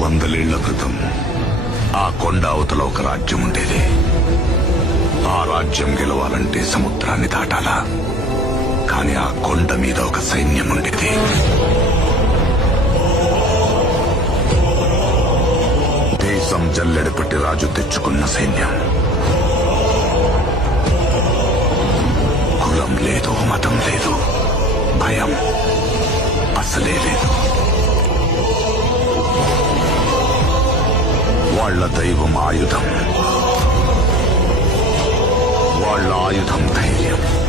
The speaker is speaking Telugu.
వందలేళ్ల క్రితం ఆ కొండ అవతల ఒక రాజ్యం ఉండేది. ఆ రాజ్యం గెలవాలంటే సముద్రాన్ని దాటాలా. కానీ ఆ కొండ మీద ఒక సైన్యం ఉండేది. దేశం జల్లెడపట్టి రాజు తెచ్చుకున్న సైన్యం. కులం లేదు, మతం లేదు, భయం అసలే లేదు. వాళ్ళ దైవం ఆయుధం, వాళ్ళ ఆయుధం ధైర్యం.